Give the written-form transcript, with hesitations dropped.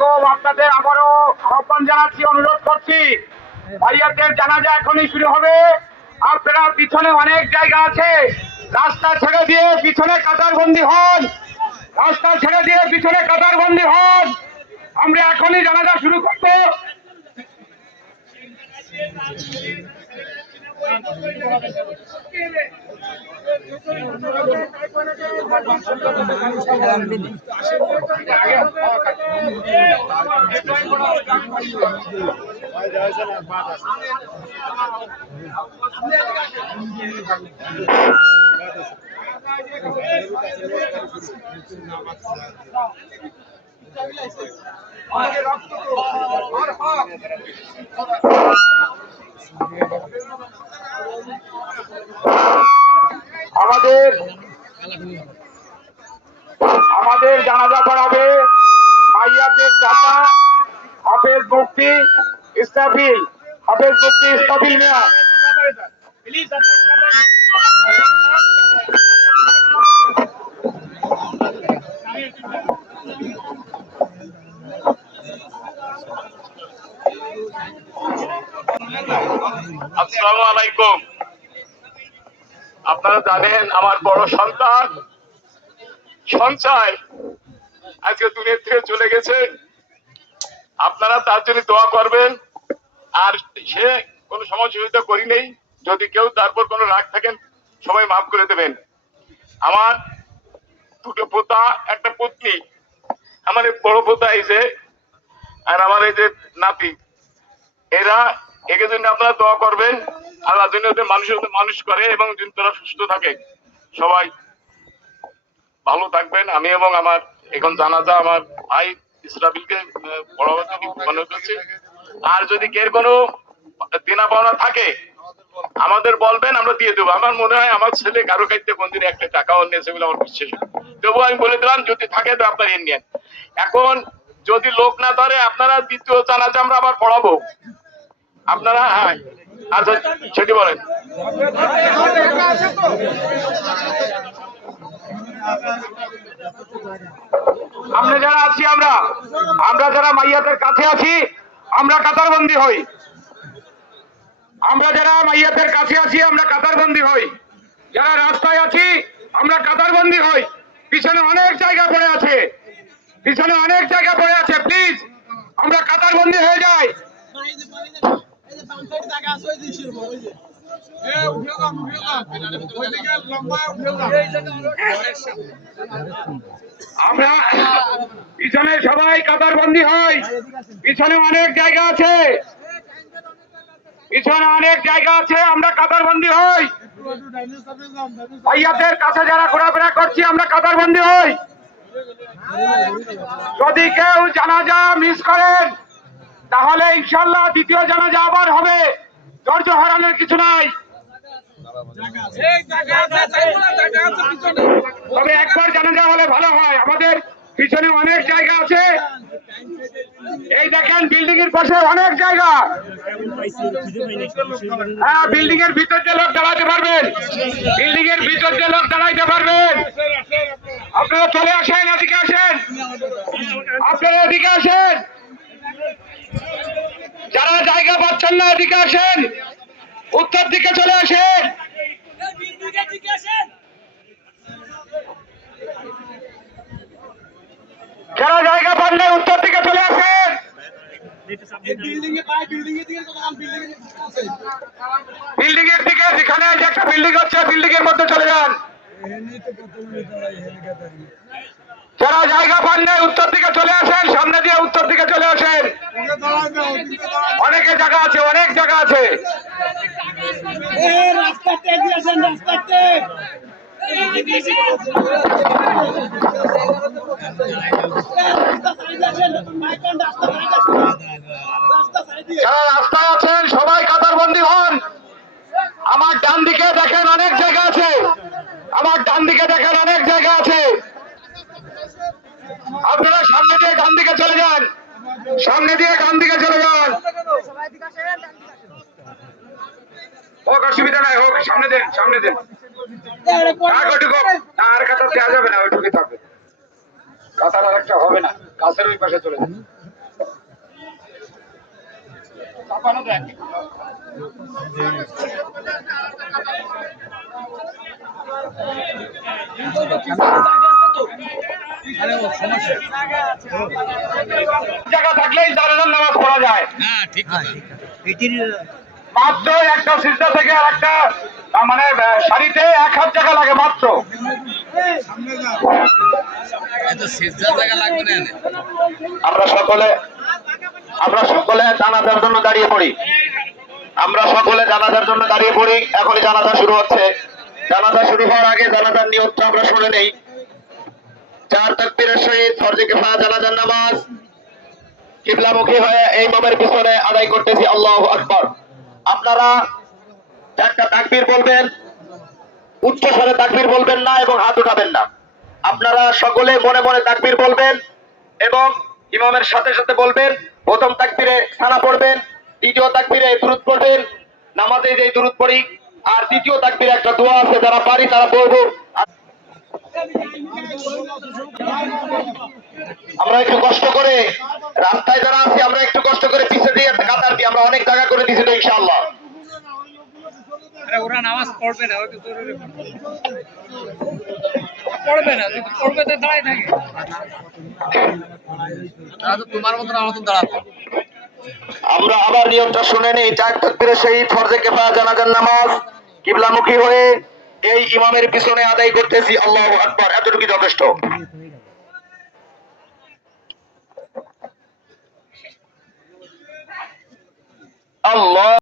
আলাইকুম। আপনাদের আবারও আহ্বান জানাচ্ছি, অনুরোধ করছি, ভাইয়াদের জানাজা এখনই শুরু হবে। আপনারা পিছনে অনেক জায়গা আছে, রাস্তা ছেড়ে দিয়ে পিছনে কাতারবন্দি হন, রাস্তা ছেড়ে দিয়ে পিছনে কাতারবন্দি হন। আমরা এখনই জানাজা শুরু করবো। আমাদের জানাজা পড়াবে ভাইয়াদের চাচা হাফেজ মুফতি ইসরাফিল, হাফেজ মুফতি ইসরাফিল মিয়া। আসসালামু আলাইকুম। আপনারা জানেন আমার বড় সন্তান সঞ্চয় আজকে দুনিয়া থেকে চলে গেছে। আপনারা তার জন্য দোয়া করবেন। আর সে কোনো সহযোগিতা করি নেই, যদি কেউ তারপর কোনো রাগ থাকেন সবাই মাফ করে দেবেন। আমার দুটো পোতা, একটা পত্নী, আমার এই বড় পোতা এই যে, আর আমার এই যে নাতি, একে জন্য আপনারা দোয়া করবেন। আল্লাহ জন্য মানুষের মানুষ করে এবং তারা সুস্থ থাকে। সবাই ভালো থাকবেন। আমি এবং আমার এখন জানাজা আমার ভাই ইসরাফিলকে পড়াবার জন্য মনে করছি। আর যদি কের কোনো দেনা পাওনা থাকে আমাদের বলবেন, আমরা দিয়ে দেবো। আমার মনে হয় আমার ছেলে কারো কাছে কোনদিন একটা টাকাও নিয়েছে বলে আমার বিশ্বাস। তবুও আমি বলে দিলাম, যদি থাকে তো আপনার নেন। এখন যদি লোক না ধরে আপনারা দ্বিতীয় জানাজা আমরা আবার পড়াবো। আপনারা হ্যাঁ, আচ্ছা সেটি বলেন। আমরা যারা আছি, আমরা যারা মাইয়াতের কাছে আছি, আমরা কাতারবন্দি হই। আমরা যারা মাইয়াতের কাছে আছি আমরা কাতারবন্দি হই। যারা রাস্তায় আছি আমরা কাতারবন্দি হই। পিছনে অনেক জায়গা পড়ে আছে, পিছনে অনেক জায়গা পড়ে আছে। প্লিজ আমরা কাতারবন্দি হয়ে যাই। আমরা পিছনে সবাই কাতারবন্দি হই। পিছনে অনেক জায়গা আছে, পিছনে অনেক জায়গা আছে, আমরা কাতারবন্দি হই। ভাইয়াদের কাছে যারা ঘোরাফেরা করছি আমরা কাতারবন্দি হই। যদি কেউ জানাজা মিস করেন তাহলে ইনশাল্লাহ দ্বিতীয় জানাজা আবার হবে। ধৈর্য হারানোর কিছু নাই। তবে একবার জানাজা হলে ভালো হয়। আমাদের পিছনে অনেক জায়গা আছে, এই দেখেন বিল্ডিং এর পাশে অনেক জায়গা। হ্যাঁ, বিল্ডিং এর ভিতর যে লোক দাঁড়াতে পারবেন, বিল্ডিং এর ভিতর যে লোক দাঁড়াইতে পারবেন আপনারা চলে আসেন, এদিকে আসেন, আপনারা এদিকে আসেন। যারা জায়গা পাচ্ছেন না এদিকে আসেন, উত্তর দিকে চলে আসেন। যারা জায়গা পান না উত্তর দিকে চলে আসেন। বিল্ডিং এর দিকে, যেখানে একটা বিল্ডিং হচ্ছে বিল্ডিং এর মধ্যে চলে যান। যারা জায়গা পান না উত্তর দিকে চলে আসেন, সামনে দিয়ে উত্তর দিকে চলে আসেন। অনেকে জায়গা আছে, অনেক জায়গা আছে। যারা রাস্তায় আছেন সবাই কাতারবন্দি হন। আমার ডান দিকে দেখেন অনেক জায়গা আছে, আমার ডান দিকে দেখেন অনেক জায়গা আছে। আপনারা সামনে দিয়ে ডান দিকে চলে যান, সামনে দিয়ে ডান দিকে চলে যান। হোক, অসুবিধা নাই, হোক, সামনে দেন, সামনে দেন। আর কথা দেওয়া যাবে না, ওইটুকুই থাকবে। কাতার আর একটা হবে না, গাছের ওই পাশে চলে যাবে। জায়গা থাকলেই জানাজার নামাজ পড়া যায়। মাত্র একটা সিজদা থেকে আর একটা মানে শাড়িতে 1000 টাকা লাগে মাত্র। আমরা সকলে জানাজার জন্য দাঁড়িয়ে পড়ি। এখনই জানাজা শুরু হচ্ছে। জানাজা শুরু হওয়ার আগে জানাজার নিয়তটা আমরা শুনে নেই। 4 তাকবীরের সহিত ফরজে কিফায়া জানাজার নামাজ কিবলামুখী হয়ে এই ইমামের পিছনে আদায় করতেছি। আল্লাহু আকবার। আপনারা একটা তাকবীর বলবেন, উচ্চ স্বরে তাকবীর বলবেন না এবং হাত উঠাবেন না। আপনারা সকলে মনে মনে তাকবীর বলবেন এবং ইমামের সাথে সাথে বলবেন। প্রথম তাকবীরে সানা পড়বেন, দ্বিতীয় তাকবীরে দুরূদ পড়বেন, নামাজে যেই দুরূদ পড়ি, আর তৃতীয় তাকবীরে একটা দোয়া আছে, যারা পারি তারা পড়ব। আমরা একটু কষ্ট করে রাস্তায় যারা আছি, আমরা একটু কষ্ট করে পিছিয়ে দিয়ে কাতার দিয়ে আমরা অনেক জায়গা করে দিছি তো ইনশাআল্লাহ। ওরা নামাজ পড়বে না, পড়বে না, পড়বে তো দাঁড়ায় থাকে। তোমার মতন আমার মতন দাঁড়াতো। আমরা আবার নিয়মটা শুনে নেই। 4 তাকবীরের সহিত ফরজে কিফায়া জানাজার নামাজ কিবলামুখী হয়ে এই ইমামের পিছনে আদায় করতেছি। আল্লাহু আকবার। এতটুকু যথেষ্ট। আল্লাহ।